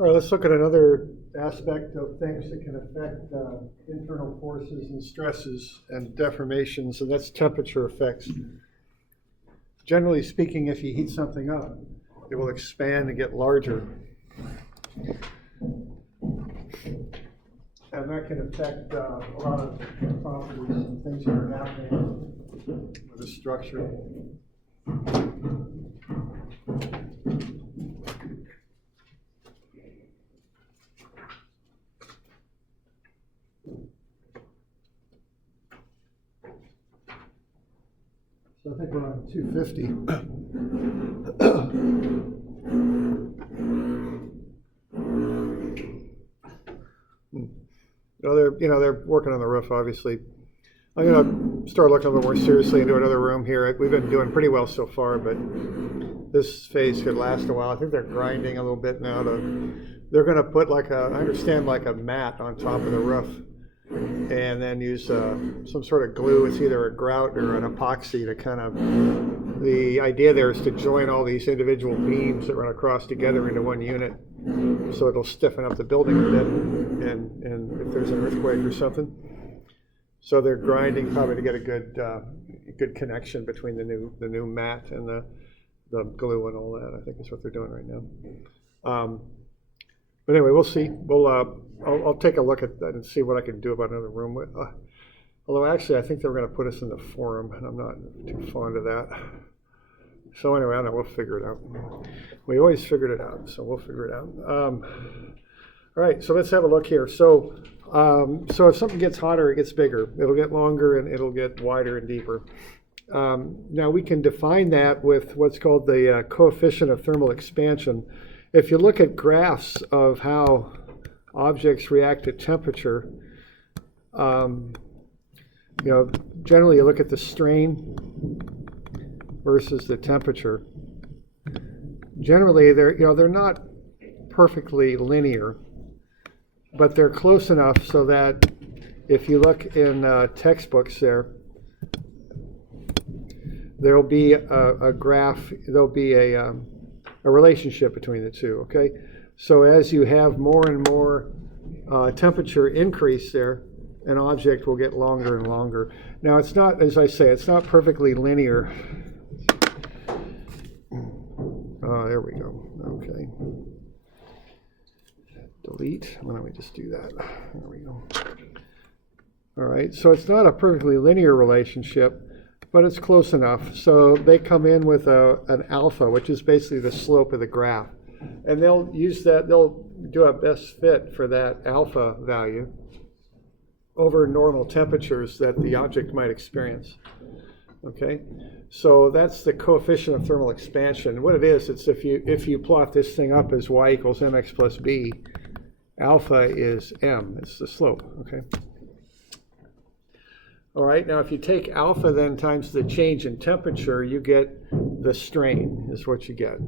All right, let's look at another aspect of things that can affect internal forces and stresses and deformations, and that's temperature effects. Generally speaking, if you heat something up, it will expand and get larger. And that can affect a lot of properties and things that are happening with the structure. So I think we're on 250. They're working on the roof, obviously. I'm going to start looking a little more seriously into another room here. We've been doing pretty well so far, but this phase could last a while. I think they're grinding a little bit now. They're going to put like a mat on top of the roof, and then use some sort of glue. It's either a grout or an epoxy to kind of, the idea there is to join all these individual beams that run across together into one unit, so it'll stiffen up the building a bit, and if there's an earthquake or something. So they're grinding probably to get a good connection between the new mat and the glue and all that. I think that's what they're doing right now. But anyway, we'll see. I'll take a look at that and see what I can do about another room. Although actually, I think they were going to put us in the forum, and I'm not too fond of that. So anyway, I don't know. We'll figure it out. We always figured it out, so we'll figure it out. All right, so let's have a look here. So if something gets hotter, it gets bigger. It'll get longer, and it'll get wider and deeper. Now we can define that with what's called the coefficient of thermal expansion. If you look at graphs of how objects react to temperature, generally you look at the strain versus the temperature. Generally, they're not perfectly linear, but they're close enough so that if you look in textbooks there'll be a graph, there'll be a relationship between the two, okay? So as you have more and more temperature increase there, an object will get longer and longer. Now it's not, as I say, it's not perfectly linear. There we go, okay. Delete, why don't we just do that? There we go. All right, so it's not a perfectly linear relationship, but it's close enough. So they come in with an alpha, which is basically the slope of the graph. And they'll use that, they'll do a best fit for that alpha value over normal temperatures that the object might experience. Okay, so that's the coefficient of thermal expansion. What it is, it's if you plot this thing up as y equals mx plus b, alpha is m, it's the slope, okay? All right, now if you take alpha then times the change in temperature, you get the strain is what you get.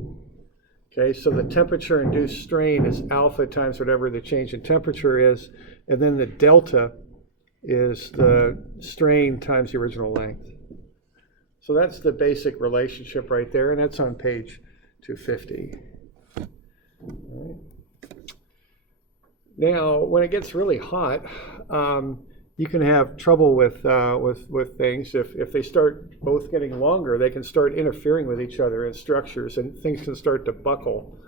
Okay, so the temperature induced strain is alpha times whatever the change in temperature is, and then the delta is the strain times the original length. So that's the basic relationship right there, and that's on page 250. All right. Now, when it gets really hot, you can have trouble with things. If they start both getting longer, they can start interfering with each other in structures, and things can start to buckle.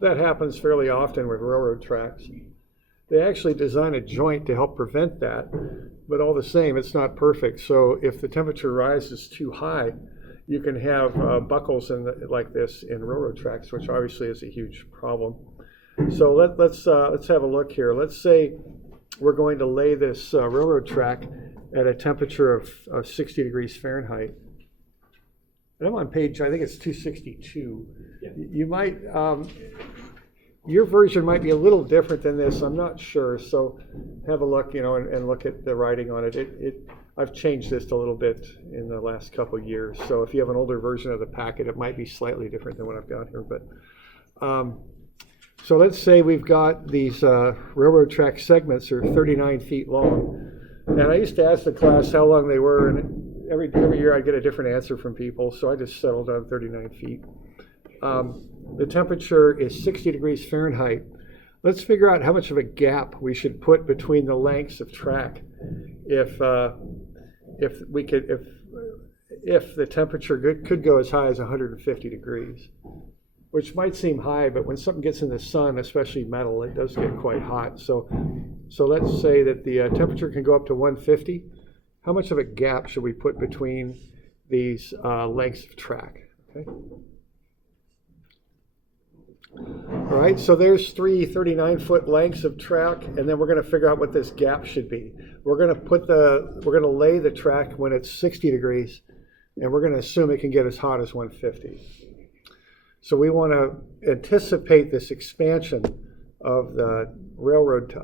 That happens fairly often with railroad tracks. They actually design a joint to help prevent that, but all the same, it's not perfect. So if the temperature rises too high, you can have buckles like this in railroad tracks, which obviously is a huge problem. So let's have a look here. Let's say we're going to lay this railroad track at a temperature of 60 degrees Fahrenheit. And I'm on page, I think it's 262. Yeah. You might, your version might be a little different than this, I'm not sure. So have a look, and look at the writing on it. I've changed this a little bit in the last couple of years. So if you have an older version of the packet, it might be slightly different than what I've got here. But so let's say we've got these railroad track segments are 39 feet long. And I used to ask the class how long they were, and every year I'd get a different answer from people, so I just settled on 39 feet. The temperature is 60 degrees Fahrenheit. let's figure out how much of a gap we should put between the lengths of track if the temperature could go as high as 150 degrees, which might seem high, but when something gets in the sun, especially metal, it does get quite hot. So let's say that the temperature can go up to 150. How much of a gap should we put between these lengths of track? Okay. All right, so there's three 39-foot lengths of track, and then we're going to figure out what this gap should be. We're going to lay the track when it's 60 degrees, and we're going to assume it can get as hot as 150. So we want to anticipate this expansion of the railroad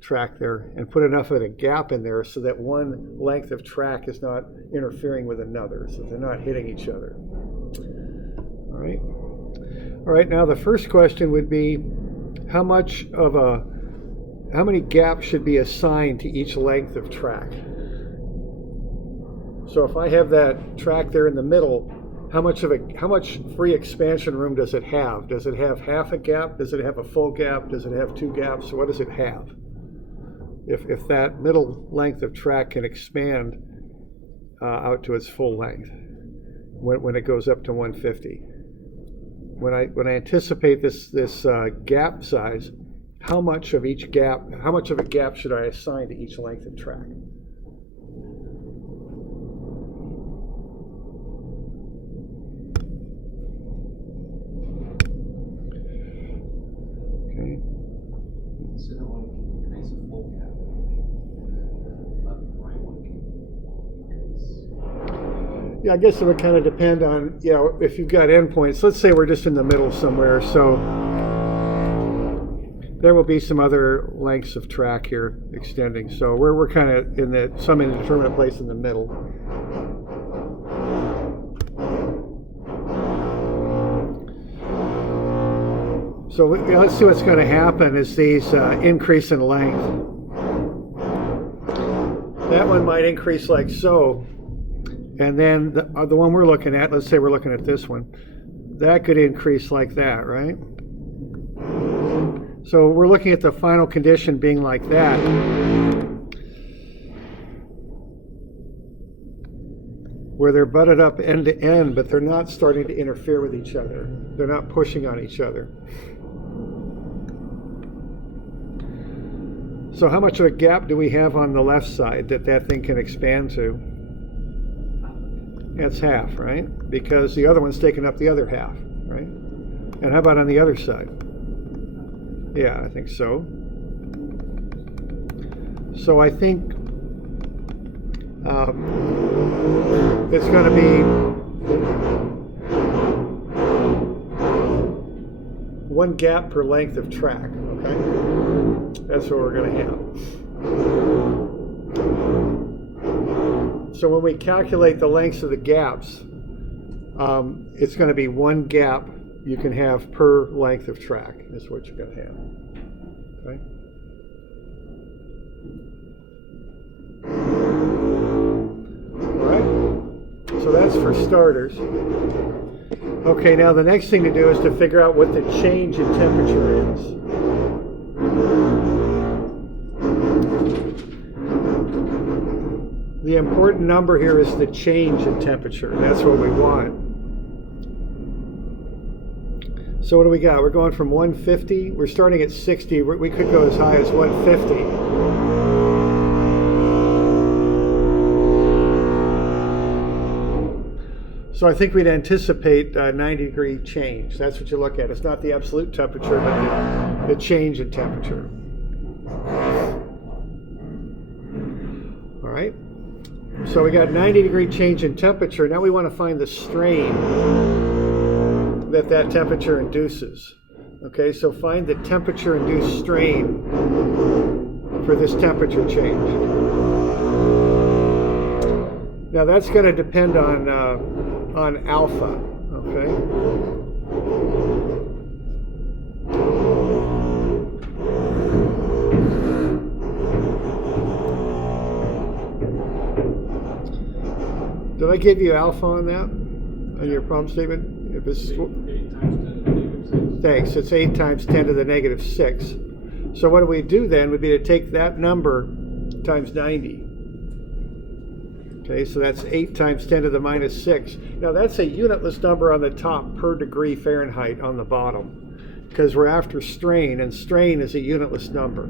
track there and put enough of a gap in there so that one length of track is not interfering with another, so they're not hitting each other. All right. All right, now the first question would be how many gaps should be assigned to each length of track? So if I have that track there in the middle, how much free expansion room does it have? Does it have half a gap? Does it have a full gap? Does it have two gaps? What does it have? If that middle length of track can expand out to its full length when it goes up to 150. When I anticipate this gap size, how much of a gap should I assign to each length of track? Okay. So no one can increase a full gap. Left and right one can increase. Yeah, I guess it would kind of depend on, if you've got endpoints. Let's say we're just in the middle somewhere, so there will be some other lengths of track here extending. So we're kind of in some indeterminate place in the middle. So let's see what's going to happen as these increase in length. That one might increase like so. And then the one we're looking at, let's say we're looking at this one, that could increase like that, right? So we're looking at the final condition being like that. Where they're butted up end to end, but they're not starting to interfere with each other. They're not pushing on each other. So how much of a gap do we have on the left side that thing can expand to? That's half, right? Because the other one's taking up the other half, right? And how about on the other side? Yeah, I think so. So I think it's going to be one gap per length of track, okay? That's what we're going to have. So when we calculate the lengths of the gaps, it's going to be one gap you can have per length of track. Is what you're going to have. Okay. All right. So that's for starters. Okay. Now the next thing to do is to figure out what the change in temperature is. The important number here is the change in temperature. That's what we want. So what do we got? We're going from 150. We're starting at 60. We could go as high as 150. So I think we'd anticipate a 90-degree change. That's what you look at. It's not the absolute temperature, but the change in temperature. All right. So we got 90-degree change in temperature. Now we want to find the strain that temperature induces. Okay, so find the temperature-induced strain for this temperature change. Now that's going to depend on alpha. Okay. Did I give you alpha on that? On your problem statement? If it's, 8 times 10 to the negative 6. Thanks. It's 8 times 10 to the negative 6. So what we do then would be to take that number times 90. Okay, so that's 8 times 10 to the minus 6. Now that's a unitless number on the top per degree Fahrenheit on the bottom, because we're after strain, and strain is a unitless number.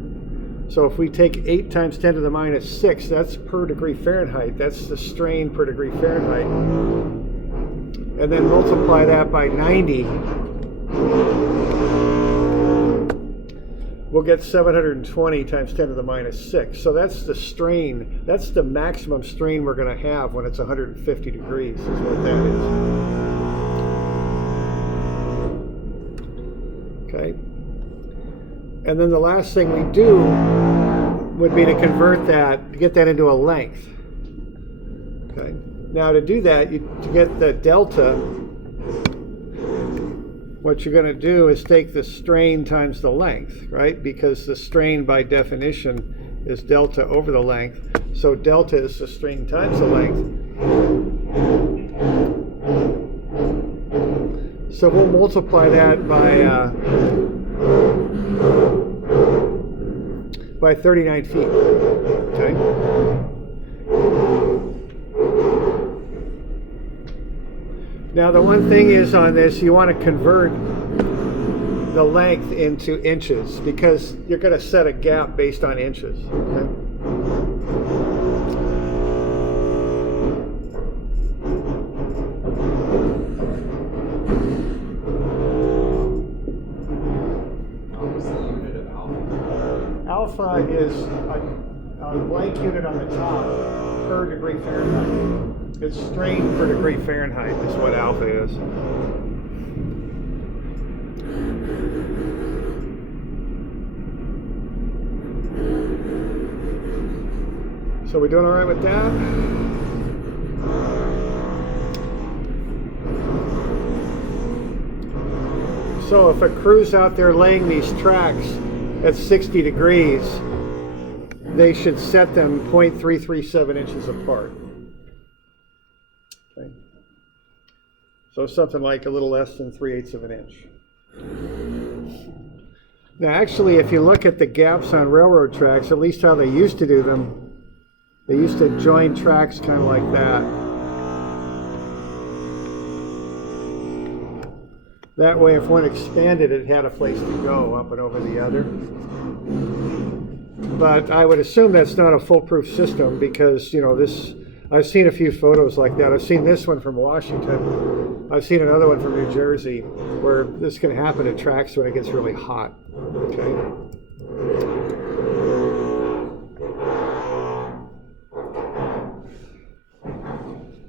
So if we take 8 times 10 to the minus 6, that's per degree Fahrenheit. That's the strain per degree Fahrenheit. And then multiply that by 90. We'll get 720 times 10 to the minus 6. So that's the strain. That's the maximum strain we're going to have when it's 150 degrees, is what that is. Okay. And then the last thing we do would be to convert that, to get that into a length. Okay. Now to do that, to get the delta, what you're going to do is take the strain times the length, right? Because the strain by definition is delta over the length. So delta is the strain times the length. So we'll multiply that by 39 feet, okay? Now the one thing is on this, you want to convert the length into inches, because you're going to set a gap based on inches. Okay? What's the unit of alpha? Alpha is a blank unit on the top per degree Fahrenheit. It's strain per degree Fahrenheit is what alpha is. So we doing all right with that? So if a crew's out there laying these tracks at 60 degrees, they should set them 0.337 inches apart. Okay. So something like a little less than 3/8 of an inch. Now actually, if you look at the gaps on railroad tracks, at least how they used to do them, they used to join tracks kind of like that. That way, if one expanded, it had a place to go up and over the other. But I would assume that's not a foolproof system, because, you know, this, I've seen a few photos like that. I've seen this one from Washington. I've seen another one from New Jersey, where this can happen at tracks when it gets really hot. Okay.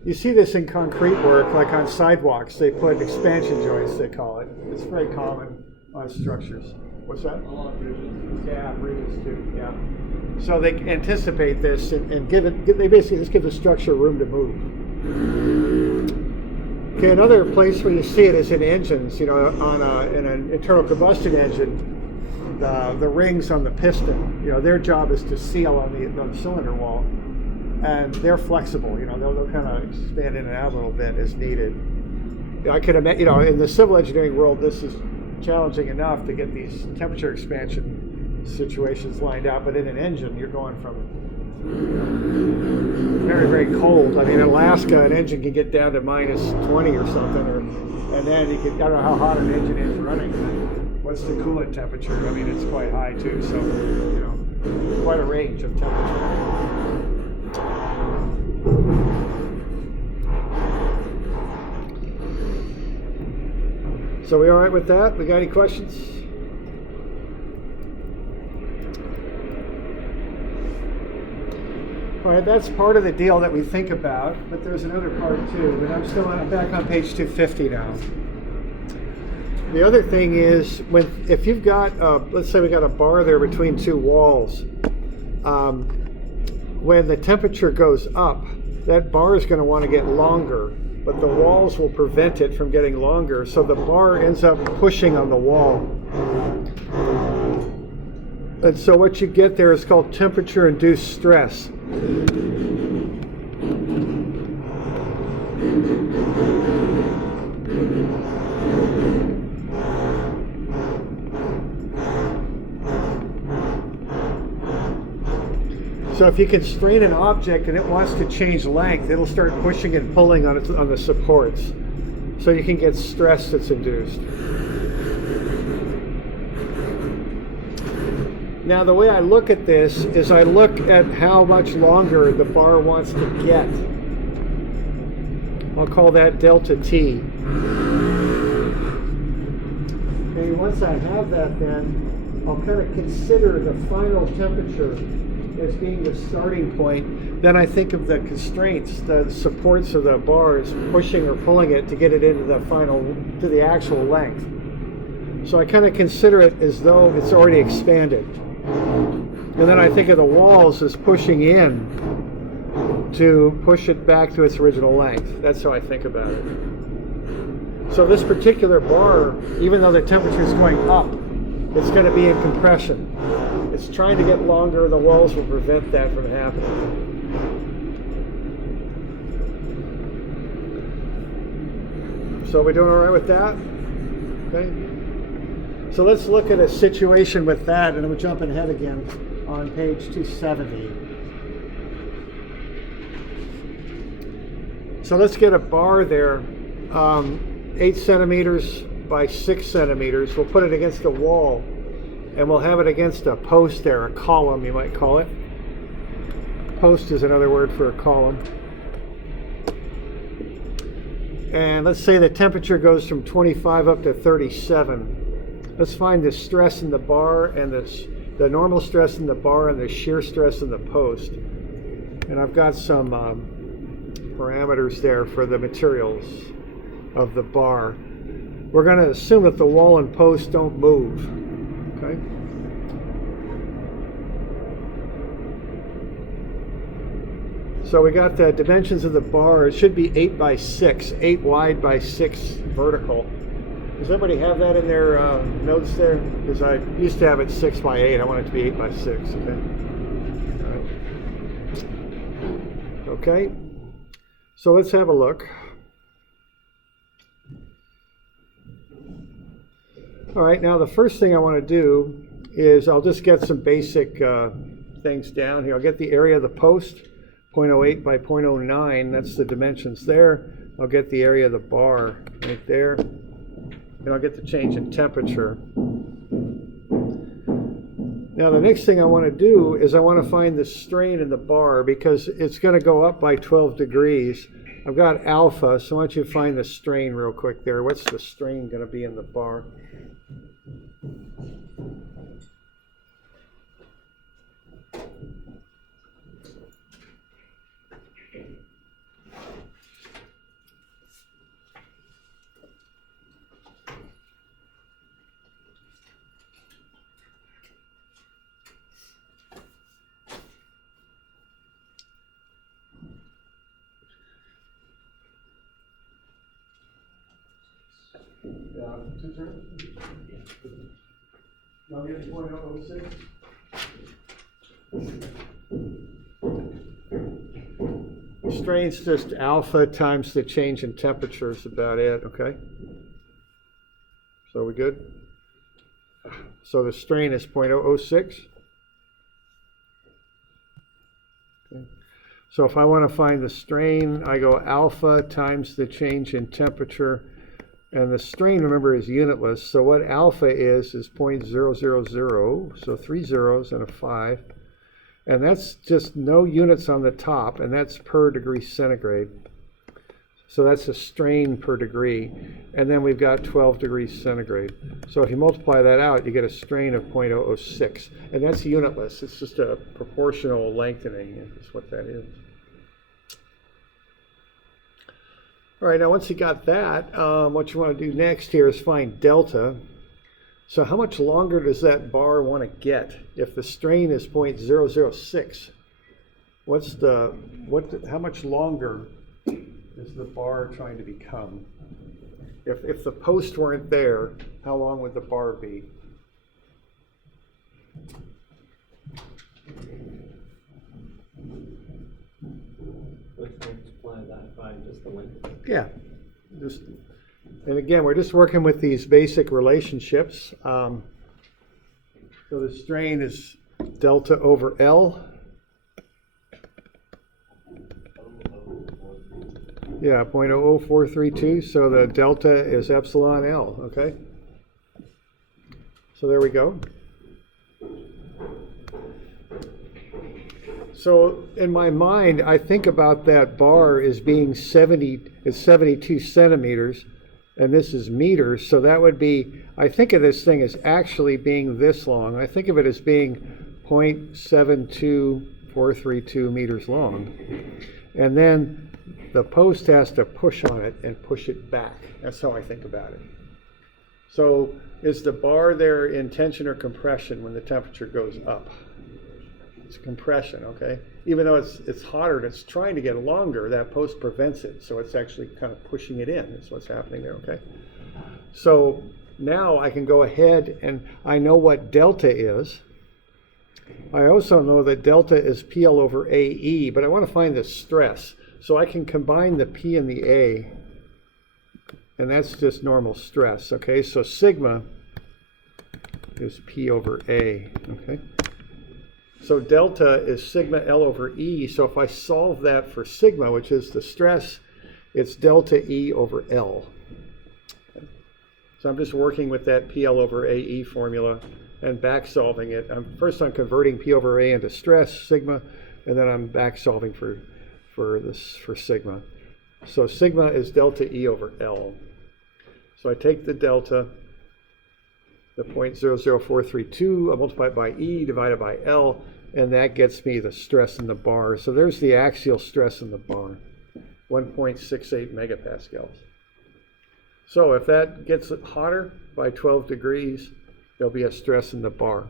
You see this in concrete work, like on sidewalks. They put expansion joints, they call it. It's very common on structures. What's that? Along bridges. Yeah, bridges too, yeah. So they anticipate this and give it, they basically just give the structure room to move. Okay, another place where you see it is in engines, you know, in an internal combustion engine, the rings on the piston, you know, their job is to seal on the cylinder wall. And they're flexible, you know, they'll kind of expand in and out a little bit as needed. I could imagine, you know, in the civil engineering world, this is challenging enough to get these temperature expansion situations lined out, but in an engine, you're going from very, very cold. I mean, in Alaska, an engine can get down to minus 20 or something, and then you can, I don't know how hot an engine is running. What's the coolant temperature? I mean, it's quite high too, so, you know, quite a range of temperature. So we all right with that? We got any questions? All right, that's part of the deal that we think about, but there's another part too, but I'm back on page 250 now. The other thing is, if you've got, let's say we got a bar there between two walls, when the temperature goes up, that bar is going to want to get longer, but the walls will prevent it from getting longer, so the bar ends up pushing on the wall. And so what you get there is called temperature-induced stress. So if you can strain an object and it wants to change length, it'll start pushing and pulling on the supports. So you can get stress that's induced. Now the way I look at this is I look at how much longer the bar wants to get. I'll call that delta T. And once I have that, then I'll kind of consider the final temperature as being the starting point. Then I think of the constraints, the supports of the bars pushing or pulling it to get it into to the actual length. So I kind of consider it as though it's already expanded. And then I think of the walls as pushing in to push it back to its original length. That's how I think about it. So this particular bar, even though the temperature is going up, it's going to be in compression. It's trying to get longer. The walls will prevent that from happening. So are we doing all right with that? Okay. So let's look at a situation with that, and I'm jumping ahead again on page 270. So let's get a bar there, 8 centimeters by 6 centimeters. We'll put it against a wall, and we'll have it against a post there, a column you might call it. Post is another word for a column. And let's say the temperature goes from 25 up to 37. Let's find the stress in the bar and the normal stress in the bar and the shear stress in the post. And I've got some parameters there for the materials of the bar. We're going to assume that the wall and post don't move. Okay? So we got the dimensions of the bar. It should be 8 by 6, 8 wide by 6 vertical. Does everybody have that in their notes there? Because I used to have it 6 by 8. I want it to be 8 by 6. Okay. All right. Okay. So let's have a look. All right. Now the first thing I want to do is I'll just get some basic things down here. I'll get the area of the post, 0.08 by 0.09. That's the dimensions there. I'll get the area of the bar right there. And I'll get the change in temperature. Now the next thing I want to do is I want to find the strain in the bar because it's going to go up by 12 degrees. I've got alpha, so why don't you find the strain real quick there. What's the strain going to be in the bar? I'll get 0.06. Strain's just alpha times the change in temperature is about it, okay? So are we good? So the strain is 0.006. Okay. So if I want to find the strain, I go alpha times the change in temperature. And the strain, remember, is unitless. So what alpha is 0.000, so 3 zeros and a 5. And that's just no units on the top, and that's per degree centigrade. So that's a strain per degree. And then we've got 12 degrees centigrade. So if you multiply that out, you get a strain of 0.006. And that's unitless. It's just a proportional lengthening is what that is. All right, now once you got that, what you want to do next here is find delta. So how much longer does that bar want to get? If the strain is 0.006, how much longer is the bar trying to become? If the posts weren't there, how long would the bar be? Multiply that by just the length. Yeah. And again, we're just working with these basic relationships. So the strain is delta over L. Yeah, 0.00432, so the delta is epsilon L, okay? So there we go. So in my mind, I think about that bar as being 72 centimeters, and this is meters, so that would be, I think of this thing as actually being this long. I think of it as being 0.72432 meters long. And then the post has to push on it and push it back. That's how I think about it. So is the bar there in tension or compression when the temperature goes up? It's compression, okay? Even though it's hotter and it's trying to get longer, that post prevents it. So it's actually kind of pushing it in. That's what's happening there, okay? So now I can go ahead and I know what delta is. I also know that delta is PL over AE, but I want to find the stress. So I can combine the P and the A, and that's just normal stress, okay? So sigma is P over A, okay? So delta is sigma L over E, so if I solve that for sigma, which is the stress, it's delta E over L. Okay. So I'm just working with that PL over AE formula and back solving it. First I'm converting P over A into stress, sigma, and then I'm back solving for sigma. So sigma is delta E over L. So I take the delta, the 0.00432, I multiply it by E divided by L, and that gets me the stress in the bar. So there's the axial stress in the bar, 1.68 megapascals. So if that gets it hotter by 12 degrees, there'll be a stress in the bar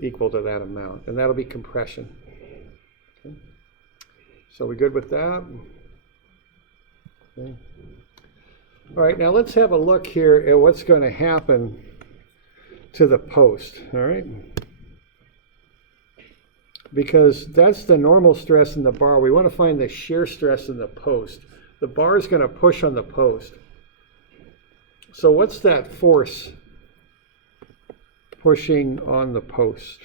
equal to that amount, and that'll be compression. Okay. So we good with that? Okay. All right, now let's have a look here at what's going to happen to the post, all right? Because that's the normal stress in the bar. We want to find the shear stress in the post. The bar is going to push on the post. So what's that force pushing on the post?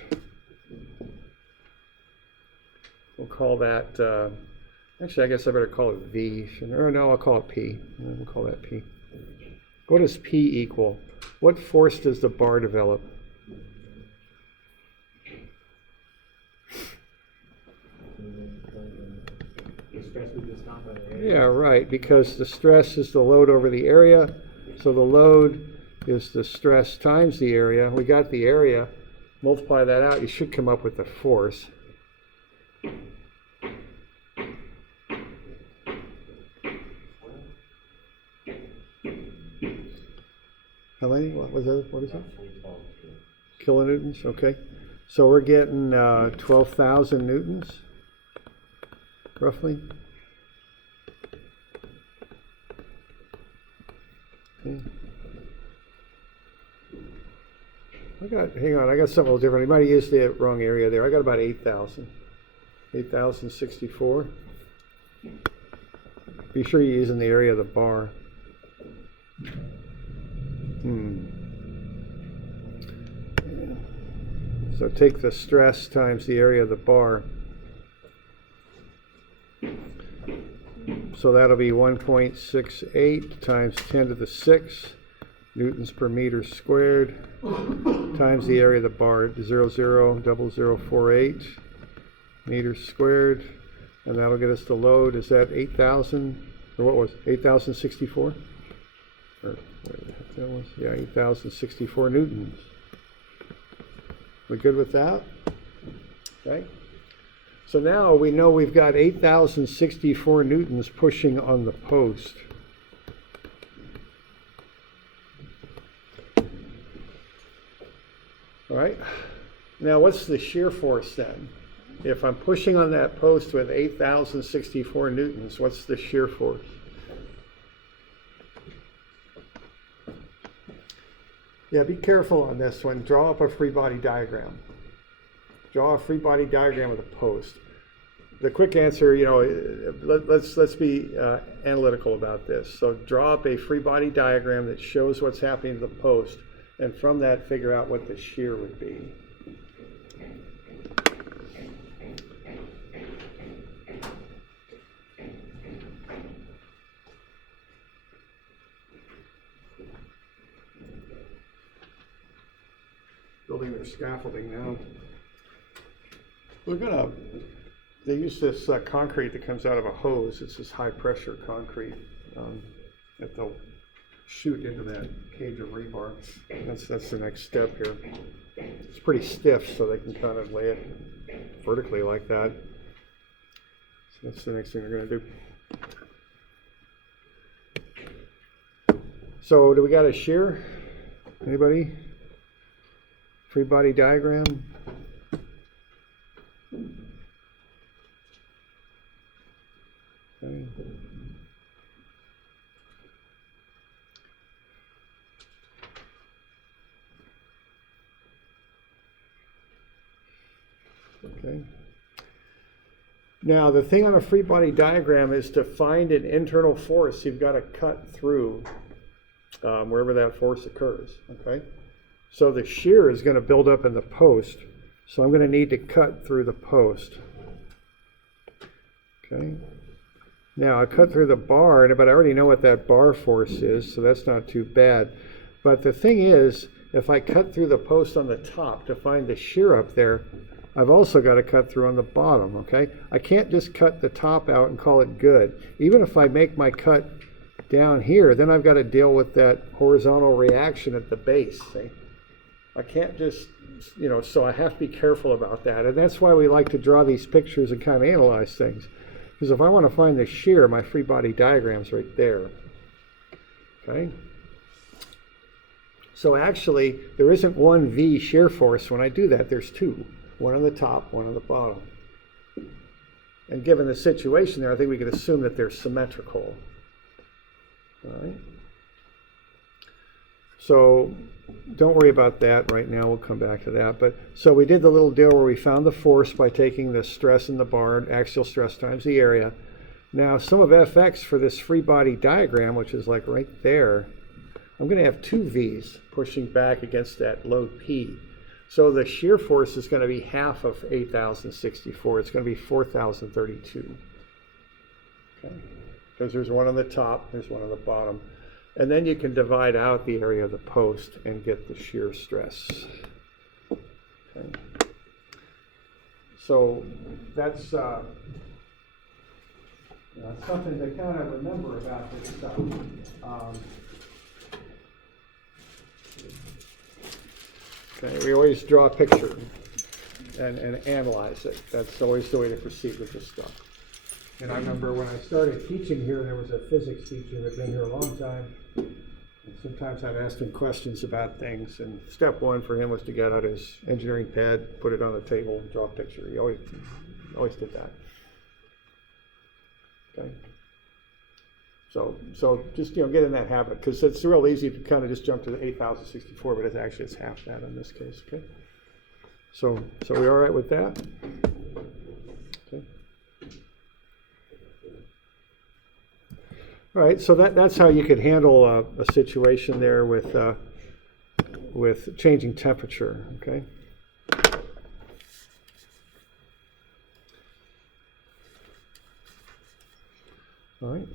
We'll call that, actually I guess I better call it V. Or no, I'll call it P. We'll call that P. What does P equal? What force does the bar develop? The stress we just found by the area. Yeah, right, because the stress is the load over the area. So the load is the stress times the area. We got the area. Multiply that out, you should come up with the force. How many? What was that? What is it? Kilonewtons, okay. So we're getting 12,000 newtons, roughly. Okay. Hang on, I got something a little different. I might have used the wrong area there. I got about 8,000. 8,064. Be sure you're using the area of the bar. Yeah. So take the stress times the area of the bar. So that'll be 1.68 times 10 to the 6 newtons per meter squared times the area of the bar, 0.000048 meters squared, and that'll get us the load. Is that 8,000, or what was 8,064? Or whatever the heck that was? Yeah, 8,064 newtons. We good with that? Okay. So now we know we've got 8,064 newtons pushing on the post. All right. Now what's the shear force then? If I'm pushing on that post with 8,064 newtons, what's the shear force? Yeah, be careful on this one. Draw up a free body diagram. Draw a free body diagram of the post. The quick answer, let's be analytical about this. So draw up a free body diagram that shows what's happening to the post, and from that figure out what the shear would be. building their scaffolding now. They use this concrete that comes out of a hose. It's this high pressure concrete that they'll shoot into that cage of rebar. That's the next step here. It's pretty stiff, so they can kind of lay it vertically like that. So that's the next thing they're going to do. So do we got a shear? Anybody? Free body diagram? Okay. Okay. Now the thing on a free body diagram is to find an internal force. You've got to cut through wherever that force occurs. Okay. So the shear is going to build up in the post. So I'm going to need to cut through the post. Okay. Now I cut through the bar, but I already know what that bar force is, so that's not too bad. But the thing is, if I cut through the post on the top to find the shear up there, I've also got to cut through on the bottom, okay? I can't just cut the top out and call it good. Even if I make my cut down here, then I've got to deal with that horizontal reaction at the base, see? I can't just, so I have to be careful about that. And that's why we like to draw these pictures and kind of analyze things. Because if I want to find the shear, my free body diagram's right there, okay? So actually, there isn't one V shear force when I do that. There's two. One on the top, one on the bottom. And given the situation there, I think we could assume that they're symmetrical. All right. So don't worry about that right now. We'll come back to that. But so we did the little deal where we found the force by taking the stress in the bar, axial stress times the area. Now sum of Fx for this free body diagram, which is like right there, I'm going to have two V's pushing back against that load P. So the shear force is going to be half of 8,064. It's going to be 4,032. Okay. Because there's one on the top, there's one on the bottom. And then you can divide out the area of the post and get the shear stress. Okay. So that's something to kind of remember about this stuff. Okay, we always draw a picture and analyze it. That's always the way to proceed with this stuff. And I remember when I started teaching here, there was a physics teacher that had been here a long time. And sometimes I'd ask him questions about things. And step one for him was to get out his engineering pad, put it on the table, and draw a picture. He always did that. Okay. So just get in that habit, because it's real easy to kind of just jump to the 8,064, but it's half that in this case. Okay. So we all right with that? Okay. All right. So that's how you could handle a situation there with changing temperature. Okay. All right.